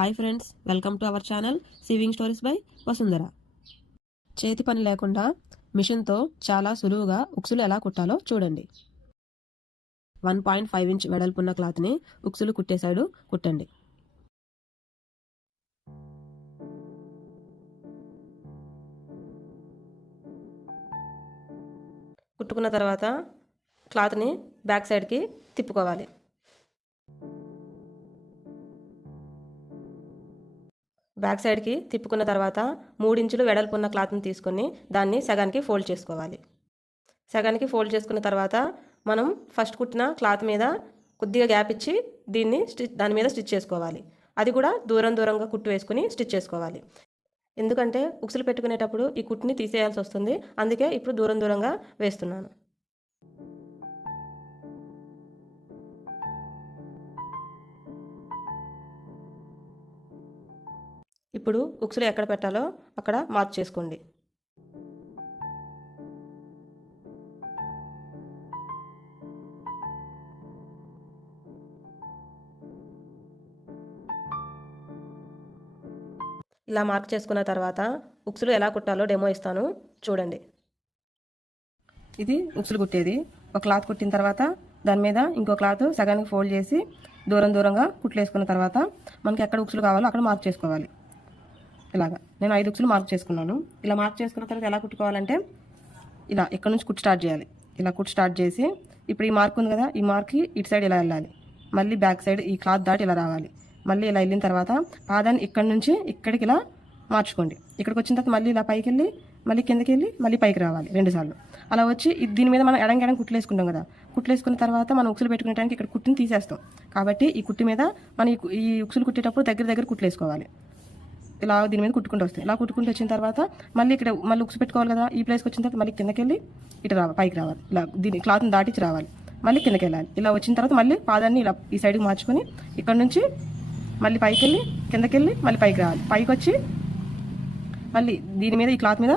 Hi friends, welcome to our channel sewing stories by Vasundhara. చేతి పని లేకుండా మిషన్తో చాలా సులువుగా ఉక్సులు ఎలా కుట్టాలో చూడండి. 1.5 ఇంచ్ వెడల్పున్న క్లాత్ని ఉక్సులు కుట్టే సైడు కుట్టండి. కుట్టుకున్న తర్వాత క్లాత్ని బ్యాక్ సైడ్కి తిప్పుకోవాలి. బ్యాక్ సైడ్కి తిప్పుకున్న తర్వాత 3 ఇంచులు వెడల్పున్న క్లాత్ని తీసుకొని దాన్ని సగానికి ఫోల్డ్ చేసుకోవాలి. సగానికి ఫోల్డ్ చేసుకున్న తర్వాత మనం ఫస్ట్ కుట్టిన క్లాత్ మీద కొద్దిగా గ్యాప్ ఇచ్చి దీన్ని దాని మీద స్టిచ్ చేసుకోవాలి. అది కూడా దూరంగా కుట్టు వేసుకుని స్టిచ్ చేసుకోవాలి. ఎందుకంటే ఉక్సులు పెట్టుకునేటప్పుడు ఈ కుట్టుని తీసేయాల్సి వస్తుంది. అందుకే ఇప్పుడు దూరంగా వేస్తున్నాను. ఇప్పుడు ఉక్సులు ఎక్కడ పెట్టాలో అక్కడ మార్క్ చేసుకోండి. ఇలా మార్క్ చేసుకున్న తర్వాత ఉక్సులు ఎలా కుట్టాలో డెమో ఇస్తాను, చూడండి. ఇది ఉక్సులు కుట్టేది. ఒక క్లాత్ కుట్టిన తర్వాత దాని మీద ఇంకో క్లాత్ సగానికి ఫోల్డ్ చేసి దూరంగా కుట్లు వేసుకున్న తర్వాత మనకి ఎక్కడ ఉక్సులు కావాలో అక్కడ మార్క్ చేసుకోవాలి. ఇలాగా నేను 5 ఉక్సులు మార్క్ చేసుకున్నాను. ఇలా మార్క్ చేసుకున్న తర్వాత ఎలా కుట్టుకోవాలంటే ఇలా ఇక్కడ నుంచి కుట్టు స్టార్ట్ చేయాలి. ఇలా కుట్టు స్టార్ట్ చేసి ఇప్పుడు ఈ మార్క్ ఉంది కదా, ఈ మార్క్కి ఇటు సైడ్ ఇలా వెళ్ళాలి. మళ్ళీ బ్యాక్ సైడ్ ఈ క్లాత్ దాటి ఇలా రావాలి. మళ్ళీ ఇలా వెళ్ళిన తర్వాత పాదాన్ని ఇక్కడ నుంచి ఇక్కడికి ఇలా మార్చుకోండి. ఇక్కడికి వచ్చిన తర్వాత మళ్ళీ ఇలా పైకి వెళ్ళి మళ్ళీ కిందకి వెళ్ళి మళ్ళీ పైకి రావాలి 2 సార్లు. అలా వచ్చి దీని మీద మనం ఎడం కుట్లు వేసుకుంటాం కదా, కుట్లు వేసుకున్న తర్వాత మనం ఉక్సులు పెట్టుకునేటానికి ఇక్కడ కుట్టుని తీసేస్తాం. కాబట్టి ఈ కుట్టు మీద మనం ఈ ఉక్సులు కుట్టేటప్పుడు దగ్గర కుట్లు వేసుకోవాలి. ఇలా దీని మీద కుట్టుకుంటూ వస్తాయి. ఇలా కుట్టుకుంటూ వచ్చిన తర్వాత మళ్ళీ ఇక్కడ మళ్ళీ ఉక్సు పెట్టుకోవాలి కదా, ఈ ప్లేస్కి వచ్చిన తర్వాత మళ్ళీ కిందకి వెళ్ళి ఇటు పైకి రావాలి. ఇలా దీని క్లాత్ని దాటించి రావాలి. మళ్ళీ కిందకి వెళ్ళాలి. ఇలా వచ్చిన తర్వాత మళ్ళీ పాదాన్ని ఇలా ఈ సైడ్కి మార్చుకొని ఇక్కడ నుంచి మళ్ళీ పైకి వెళ్ళి కిందకి వెళ్ళి మళ్ళీ పైకి రావాలి. పైకి వచ్చి మళ్ళీ దీని మీద ఈ క్లాత్ మీద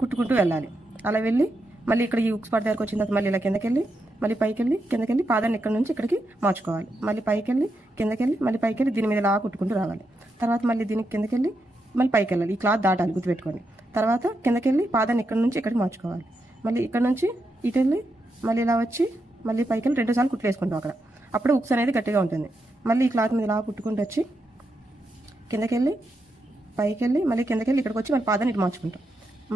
కుట్టుకుంటూ వెళ్ళాలి. అలా వెళ్ళి మళ్ళీ ఇక్కడ ఈ ఉక్స్ పార్ట్ దగ్గరకు వచ్చిన తర్వాత మళ్ళీ ఇలా కిందకి వెళ్ళి మళ్ళీ పైకి వెళ్ళి కిందకి వెళ్ళి పాదాన్ని ఇక్కడ నుంచి ఇక్కడికి మార్చుకోవాలి. మళ్ళీ పైకి వెళ్ళి కిందకి వెళ్ళి మళ్ళీ పైకి వెళ్ళి దీని మీద ఇలా కుట్టుకుంటూ రావాలి. తర్వాత మళ్ళీ దీనికి కిందకి వెళ్ళి మళ్ళీ పైకి వెళ్ళాలి. ఈ క్లాత్ దాటాలి గుర్తుపెట్టుకొని. తర్వాత కిందకి వెళ్ళి పాదాన్ని ఇక్కడ నుంచి ఇక్కడికి మార్చుకోవాలి. మళ్ళీ ఇక్కడ నుంచి ఇటు వెళ్ళి మళ్ళీ ఇలా వచ్చి మళ్ళీ పైకి వెళ్ళి 2 సార్లు కుట్లు వేసుకుంటాం అక్కడ. అప్పుడు ఉక్స్ అనేది గట్టిగా ఉంటుంది. మళ్ళీ ఈ క్లాత్ మీద ఇలా కుట్టుకుంటూ వచ్చి కిందకి వెళ్ళి పైకి వెళ్ళి మళ్ళీ కిందకి వెళ్ళి ఇక్కడికి వచ్చి మళ్ళీ పాదాన్ని ఇటు మార్చుకుంటాం.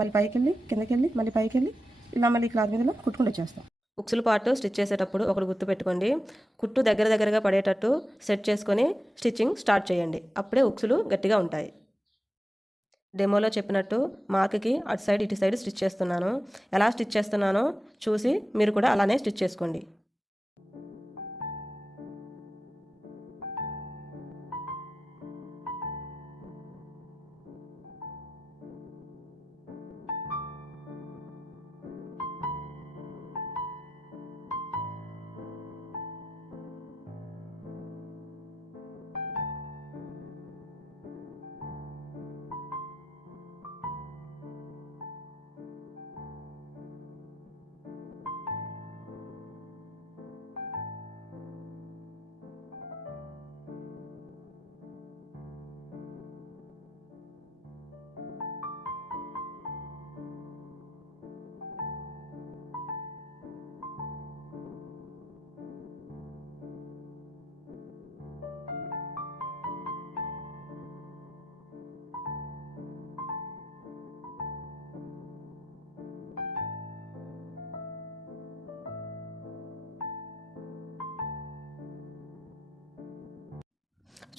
మళ్ళీ పైకి వెళ్ళి కిందకి వెళ్ళి మళ్ళీ పైకి వెళ్ళి ఇలా మళ్ళీ క్లాత్ మీద ఇలా కుట్టుకుంటూ వచ్చేస్తాం. ఉక్సులు పార్ట్ స్టిచ్ చేసేటప్పుడు ఒకటి గుర్తు పెట్టుకోండి, కుట్టు దగ్గరగా పడేటట్టు సెట్ చేసుకొని స్టిచ్చింగ్ స్టార్ట్ చేయండి. అప్పుడే ఉక్సులు గట్టిగా ఉంటాయి. డెమోలో చెప్పినట్టు మార్క్కి అటు సైడ్ ఇటు సైడ్ స్టిచ్ చేస్తున్నాను. ఎలా స్టిచ్ చేస్తున్నానో చూసి మీరు కూడా అలానే స్టిచ్ చేసుకోండి.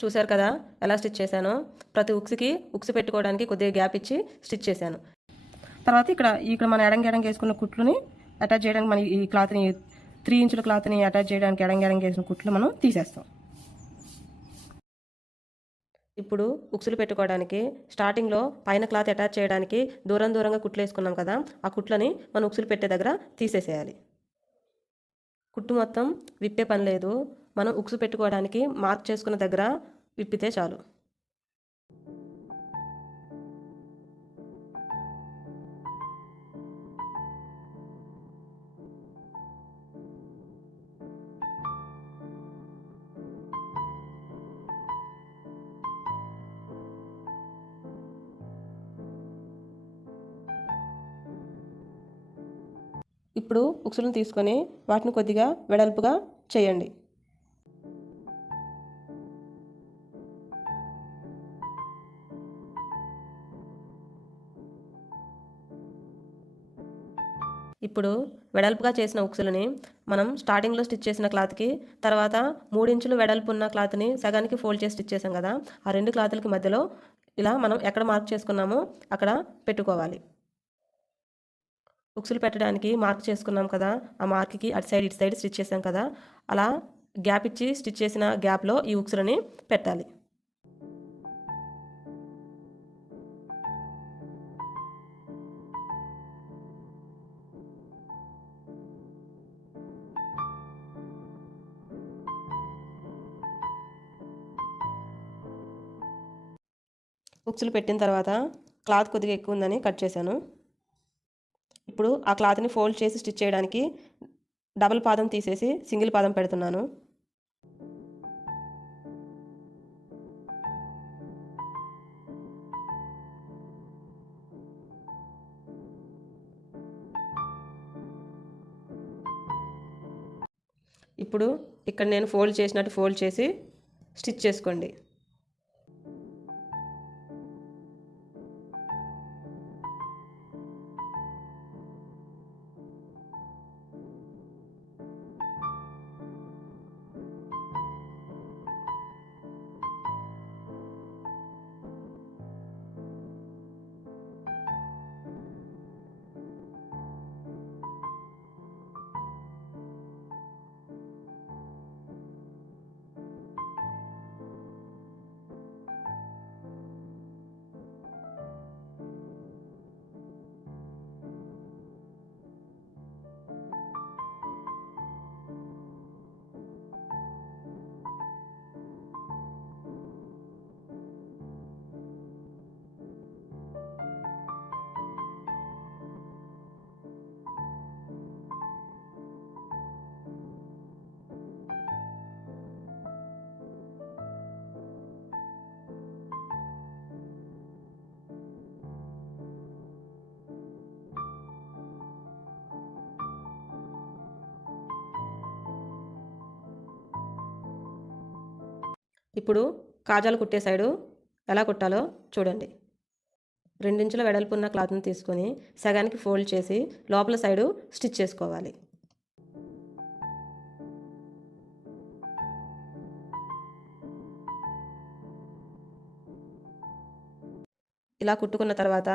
చూశారు కదా ఎలా స్టిచ్ చేశానో. ప్రతి ఉక్స్కి ఉక్స్ పెట్టుకోవడానికి కొద్దిగా గ్యాప్ ఇచ్చి స్టిచ్ చేశాను. తర్వాత ఇక్కడ మన ఎడంగా వేసుకున్న కుట్లుని అటాచ్ చేయడానికి మన ఈ క్లాత్ని 3 ఇంచుల క్లాత్ని అటాచ్ చేయడానికి ఎడంగా వేసిన కుట్లు మనం తీసేస్తాం. ఇప్పుడు ఉక్సులు పెట్టుకోవడానికి స్టార్టింగ్లో పైన క్లాత్ అటాచ్ చేయడానికి దూరంగా కుట్లు వేసుకున్నాం కదా, ఆ కుట్లని మనం ఉక్సులు పెట్టే దగ్గర తీసేసేయాలి. కుట్టు మొత్తం విప్పే పని లేదు. మనం ఉక్సు పెట్టుకోవడానికి మార్క్ చేసుకున్న దగ్గర విప్పితే చాలు. ఇప్పుడు ఉక్సులను తీసుకొని వాటిని కొద్దిగా వెడల్పుగా చేయండి. ఇప్పుడు వెడల్పుగా చేసిన ఉక్సులని మనం స్టార్టింగ్లో స్టిచ్ చేసిన క్లాత్కి తర్వాత 3 ఇంచులు వెడల్పు ఉన్న క్లాత్ని సగానికి ఫోల్డ్ చేసి స్టిచ్ చేసాం కదా, ఆ 2 క్లాతులకి మధ్యలో ఇలా మనం ఎక్కడ మార్క్ చేసుకున్నామో అక్కడ పెట్టుకోవాలి. ఉక్సులు పెట్టడానికి మార్క్ చేసుకున్నాం కదా, ఆ మార్క్కి అటు సైడ్ ఇటు సైడ్ స్టిచ్ చేసాం కదా, అలా గ్యాప్ ఇచ్చి స్టిచ్ చేసిన గ్యాప్లో ఈ ఉక్సులని పెట్టాలి. ఉక్సులు పెట్టిన తర్వాత క్లాత్ కొద్దిగా ఎక్కువ ఉందని కట్ చేశాను. ఇప్పుడు ఆ క్లాత్ని ఫోల్డ్ చేసి స్టిచ్ చేయడానికి డబుల్ పాదం తీసేసి సింగిల్ పాదం పెడుతున్నాను. ఇప్పుడు ఇక్కడ నేను ఫోల్డ్ చేసినట్టు ఫోల్డ్ చేసి స్టిచ్ చేసుకోండి. ఇప్పుడు కాజాలు కుట్టే సైడు ఎలా కుట్టాలో చూడండి. 2 ఇంచుల వెడల్పు ఉన్న క్లాత్ని తీసుకొని సగానికి ఫోల్డ్ చేసి లోపల సైడు స్టిచ్ చేసుకోవాలి. ఇలా కుట్టుకున్న తర్వాత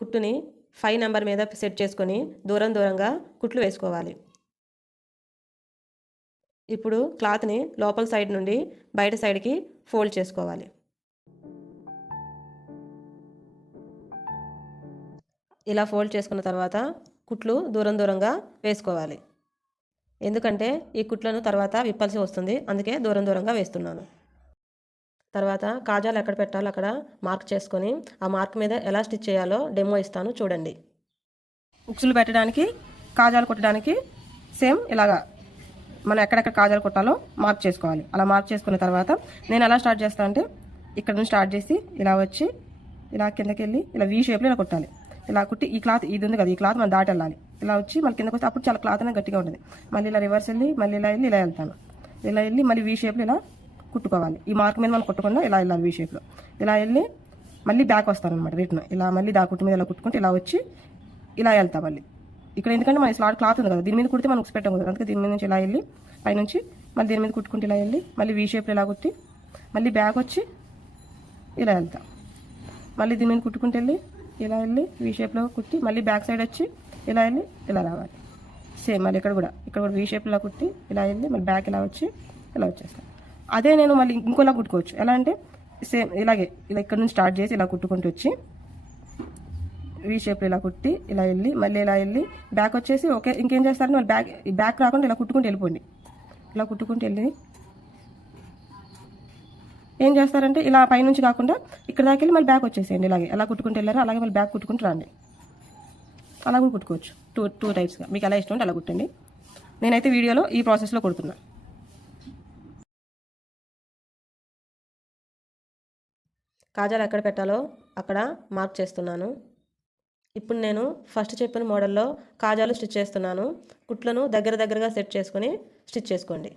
కుట్టుని 5 నెంబర్ మీద సెట్ చేసుకొని దూరంగా కుట్లు వేసుకోవాలి. ఇప్పుడు క్లాత్ని లోపల సైడ్ నుండి బయట సైడ్కి ఫోల్డ్ చేసుకోవాలి. ఇలా ఫోల్డ్ చేసుకున్న తర్వాత కుట్లు దూరంగా వేసుకోవాలి. ఎందుకంటే ఈ కుట్లను తర్వాత విప్పాల్సి వస్తుంది, అందుకే దూరంగా వేస్తున్నాను. తర్వాత కాజాలు ఎక్కడ పెట్టాలో అక్కడ మార్క్ చేసుకొని ఆ మార్క్ మీద ఎలా స్టిచ్ చేయాలో డెమో ఇస్తాను చూడండి. ఉక్సులు పెట్టడానికి కాజాలు కుట్టడానికి సేమ్ ఇలాగా మనం ఎక్కడెక్కడ కాజాలు కుట్టాలో మార్క్ చేసుకోవాలి. అలా మార్క్ చేసుకున్న తర్వాత నేను ఎలా స్టార్ట్ చేస్తాను అంటే ఇక్కడ నుంచి స్టార్ట్ చేసి ఇలా వచ్చి ఇలా కిందకి వెళ్ళి ఇలా వీ షేప్లో ఇలా కుట్టాలి. ఇలా కుట్టి ఈ క్లాత్ ఇది ఉంది కదా, ఈ క్లాత్ మనం దాటి వెళ్ళాలి. ఇలా వచ్చి మళ్ళీ కిందకి వస్తే అప్పుడు చాలా క్లాత్ అనేది గట్టిగా ఉంటుంది. మళ్ళీ ఇలా రివర్స్ వెళ్ళి మళ్ళీ ఇలా వెళ్ళి ఇలా వెళ్తాను. ఇలా వెళ్ళి మళ్ళీ వీ షేప్లో ఇలా కుట్టుకోవాలి. ఈ మార్క్ మీద మనం కుట్టకుండా ఇలా వెళ్ళాలి వీ షేప్లో. ఇలా వెళ్ళి మళ్ళీ బ్యాక్ వస్తాను అనమాట రిటర్న్. ఇలా మళ్ళీ దా కుట్టు మీద ఇలా కుట్టుకుంటే ఇలా వచ్చి ఇలా వెళ్తాం మళ్ళీ. ఇక్కడ ఎందుకంటే మన స్లాట్ క్లాత్ ఉంది కదా, దీని మీద కుడితే మనం ఉక్స్ పెట్టాం కదా, అందుకే దీని మీద నుంచి ఇలా వెళ్ళి పైనుంచి మళ్ళీ దీని మీద కుట్టుకుంటే ఇలా వెళ్ళి మళ్ళీ వీ షేప్లో ఇలా కుట్టి మళ్ళీ బ్యాక్ వచ్చి ఇలా వెళ్తాం. మళ్ళీ దీని మీద కుట్టుకుంటూ వెళ్ళి ఇలా వెళ్ళి వీ షేప్లో కుట్టి మళ్ళీ బ్యాక్ సైడ్ వచ్చి ఇలా వెళ్ళి ఇలా రావాలి. సేమ్ మళ్ళీ ఇక్కడ కూడా వీ షేప్లో ఇలా కుట్టి ఇలా వెళ్ళి మళ్ళీ బ్యాక్ ఇలా వచ్చి ఇలా వచ్చేస్తాం. అదే నేను మళ్ళీ ఇంకోలా కుట్టుకోవచ్చు. ఎలా అంటే సేమ్ ఇలాగే ఇలా ఇక్కడ నుంచి స్టార్ట్ చేసి ఇలా కుట్టుకుంటూ వచ్చి వీ షేప్లో ఇలా కుట్టి ఇలా వెళ్ళి మళ్ళీ ఇలా వెళ్ళి బ్యాక్ వచ్చేసి ఓకే ఇంకేం చేస్తారంటే మళ్ళీ బ్యాక్ రాకుండా ఇలా కుట్టుకుంటూ వెళ్ళిపోండి. ఇలా కుట్టుకుంటూ వెళ్ళి ఏం చేస్తారంటే ఇలా పైనుంచి కాకుండా ఇక్కడ దాకా వెళ్ళి మళ్ళీ బ్యాక్ వచ్చేసేయండి. ఇలాగే ఎలా కుట్టుకుంటూ వెళ్ళారో అలాగే మళ్ళీ బ్యాక్ కుట్టుకుంటూ రండి. అలా కూడా కుట్టుకోవచ్చు టూ టైప్స్గా, మీకు ఎలా ఇష్టం ఉంటే అలా కుట్టండి. నేనైతే వీడియోలో ఈ ప్రాసెస్లో కుడుతున్నా. కాజాలు ఎక్కడ పెట్టాలో అక్కడ మార్క్ చేస్తున్నాను. ఇప్పుడు నేను ఫస్ట్ చెప్పిన మోడల్లో కాజాలు స్టిచ్ చేస్తున్నాను. కుట్లను దగ్గరగా సెట్ చేసుకొని స్టిచ్ చేసుకోండి.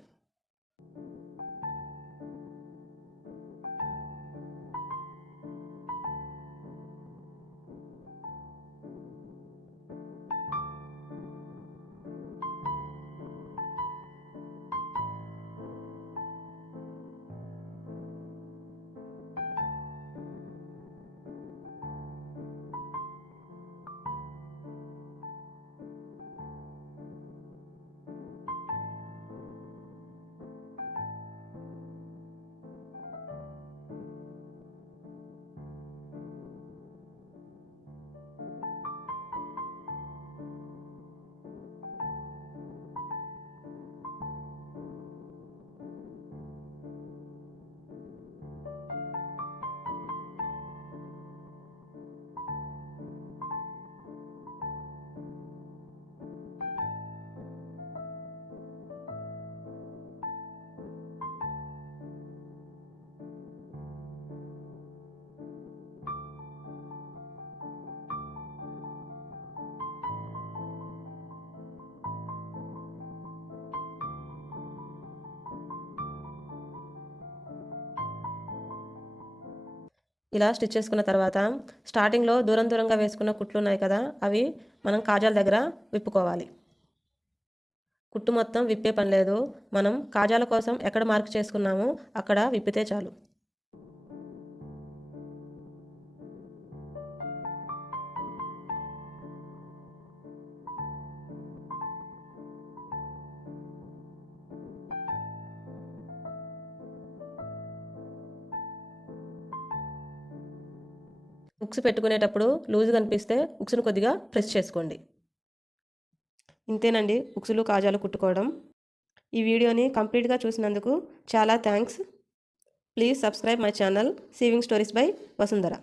ఇలా స్టిచ్ చేసుకున్న తర్వాత స్టార్టింగ్లో దూరంగా వేసుకున్న కుట్లు ఉన్నాయి కదా, అవి మనం కాజాల దగ్గర విప్పుకోవాలి. కుట్టు మొత్తం విప్పే పని లేదు. మనం కాజాల కోసం ఎక్కడ మార్క్ చేసుకున్నామో అక్కడ విప్పితే చాలు. ఉక్స్ పెట్టుకునేటప్పుడు లూజ్గా అనిపిస్తే ఉక్స్ను కొద్దిగా ప్రెస్ చేసుకోండి. ఇంతేనండి ఉక్సులు కాజాలు కుట్టుకోవడం. ఈ వీడియోని కంప్లీట్గా చూసినందుకు చాలా thanks. Please subscribe my channel sewing stories by Vasundhara.